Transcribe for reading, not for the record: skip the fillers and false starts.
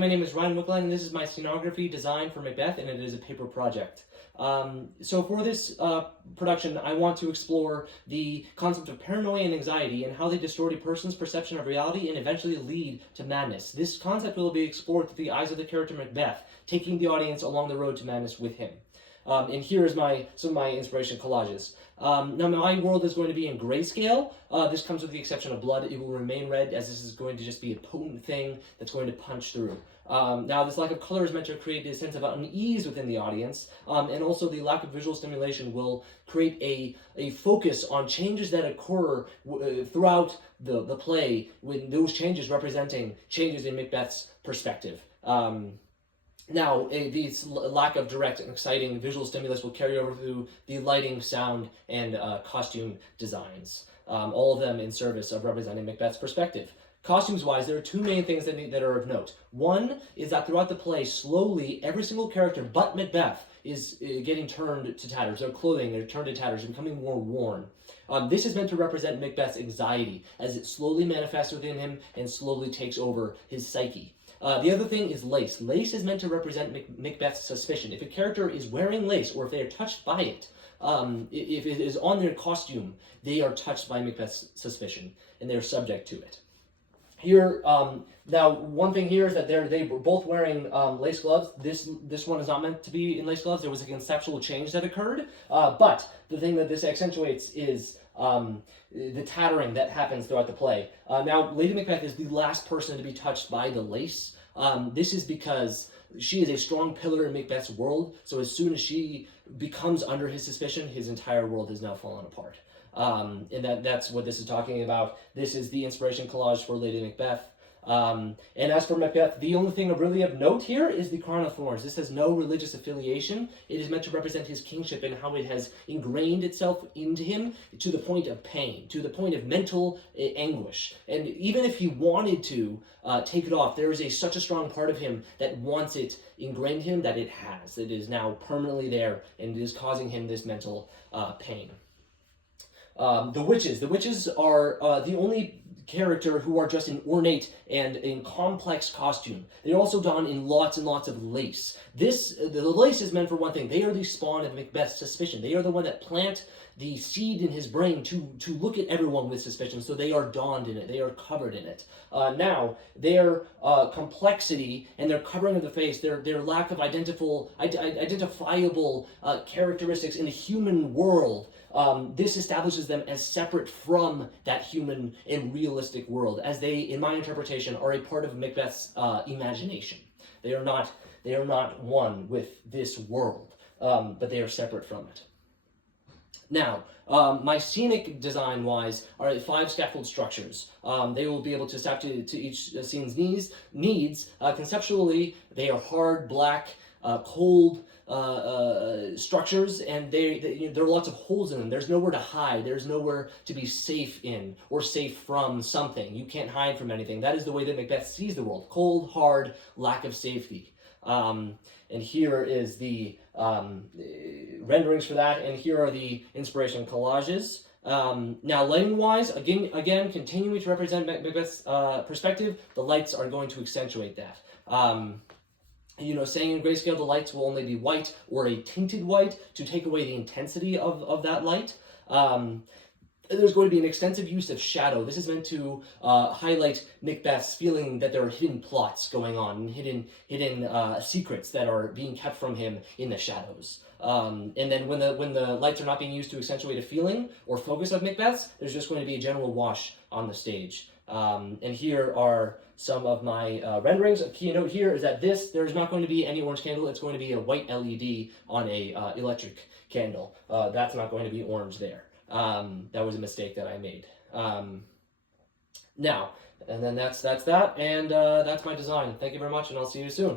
My name is Ryan Wickline, and this is my scenography design for Macbeth, and it is a paper project. So for this production, I want to explore the concept of paranoia and anxiety and how they distort a person's perception of reality and eventually lead to madness. This concept will be explored through the eyes of the character Macbeth, taking the audience along the road to madness with him. And here is some of my inspiration collages. Now my world is going to be in grayscale. This comes with the exception of blood. It will remain red, as this is going to just be a potent thing that's going to punch through. Now this lack of color is meant to create a sense of unease within the audience, and also the lack of visual stimulation will create a focus on changes that occur throughout the play, with those changes representing changes in Macbeth's perspective. Now, this lack of direct and exciting visual stimulus will carry over through the lighting, sound, and costume designs, all of them in service of representing Macbeth's perspective. Costumes-wise, there are two main things that are of note. One is that throughout the play, slowly, every single character but Macbeth is getting turned to tatters. Their clothing, they're turned to tatters, becoming more worn. This is meant to represent Macbeth's anxiety, as it slowly manifests within him and slowly takes over his psyche. The other thing is lace. Lace is meant to represent Macbeth's suspicion. If a character is wearing lace, or if they are touched by it, if it is on their costume, they are touched by Macbeth's suspicion, and they are subject to it. Here, now one thing here is that they were both wearing lace gloves. This one is not meant to be in lace gloves. There was a conceptual change that occurred, but the thing that this accentuates is the tattering that happens throughout the play. Now, Lady Macbeth is the last person to be touched by the lace. This is because she is a strong pillar in Macbeth's world, so as soon as she becomes under his suspicion, his entire world has now fallen apart. And that's what this is talking about. This is the inspiration collage for Lady Macbeth. And as for Macbeth, the only thing really of note here is the crown of thorns. This has no religious affiliation. It is meant to represent his kingship and how it has ingrained itself into him to the point of pain, to the point of mental anguish. And even if he wanted to take it off, there is such a strong part of him that wants it ingrained in him that it has. It is now permanently there, and it is causing him this mental pain. The witches. The witches are the only character who are just in ornate and in complex costume. They're also done in lots and lots of lace. The lace is meant for one thing. They are the spawn of Macbeth's suspicion. They are the one that plant the seed in his brain to look at everyone with suspicion, so they are donned in it. They are covered in it. Now, their complexity and their covering of the face, their lack of identifiable characteristics in the human world, this establishes them as separate from that human and realistic world, as they, in my interpretation, are a part of Macbeth's imagination. They are not one with this world, but they are separate from it. Now, my scenic design-wise are 5 scaffold structures. They will be able to adapt to each scene's needs. Conceptually, they are hard, black, cold structures, and there are lots of holes in them. There's nowhere to hide. There's nowhere to be safe in or safe from something. You can't hide from anything. That is the way that Macbeth sees the world. Cold, hard, lack of safety. And here is the renderings for that, and here are the inspiration collages. Now, lighting-wise, again, continuing to represent Macbeth's perspective, the lights are going to accentuate that. Saying in grayscale, the lights will only be white or a tinted white to take away the intensity of that light. There's going to be an extensive use of shadow. This is meant to highlight Macbeth's feeling that there are hidden plots going on, and hidden secrets that are being kept from him in the shadows. And then when the lights are not being used to accentuate a feeling or focus of Macbeth's, there's just going to be a general wash on the stage. And here are some of my renderings. A key note here is that there's not going to be any orange candle. It's going to be a white LED on a electric candle. That's not going to be orange there. That was a mistake that I made. Now, and then that's that, and that's my design. Thank you very much, and I'll see you soon.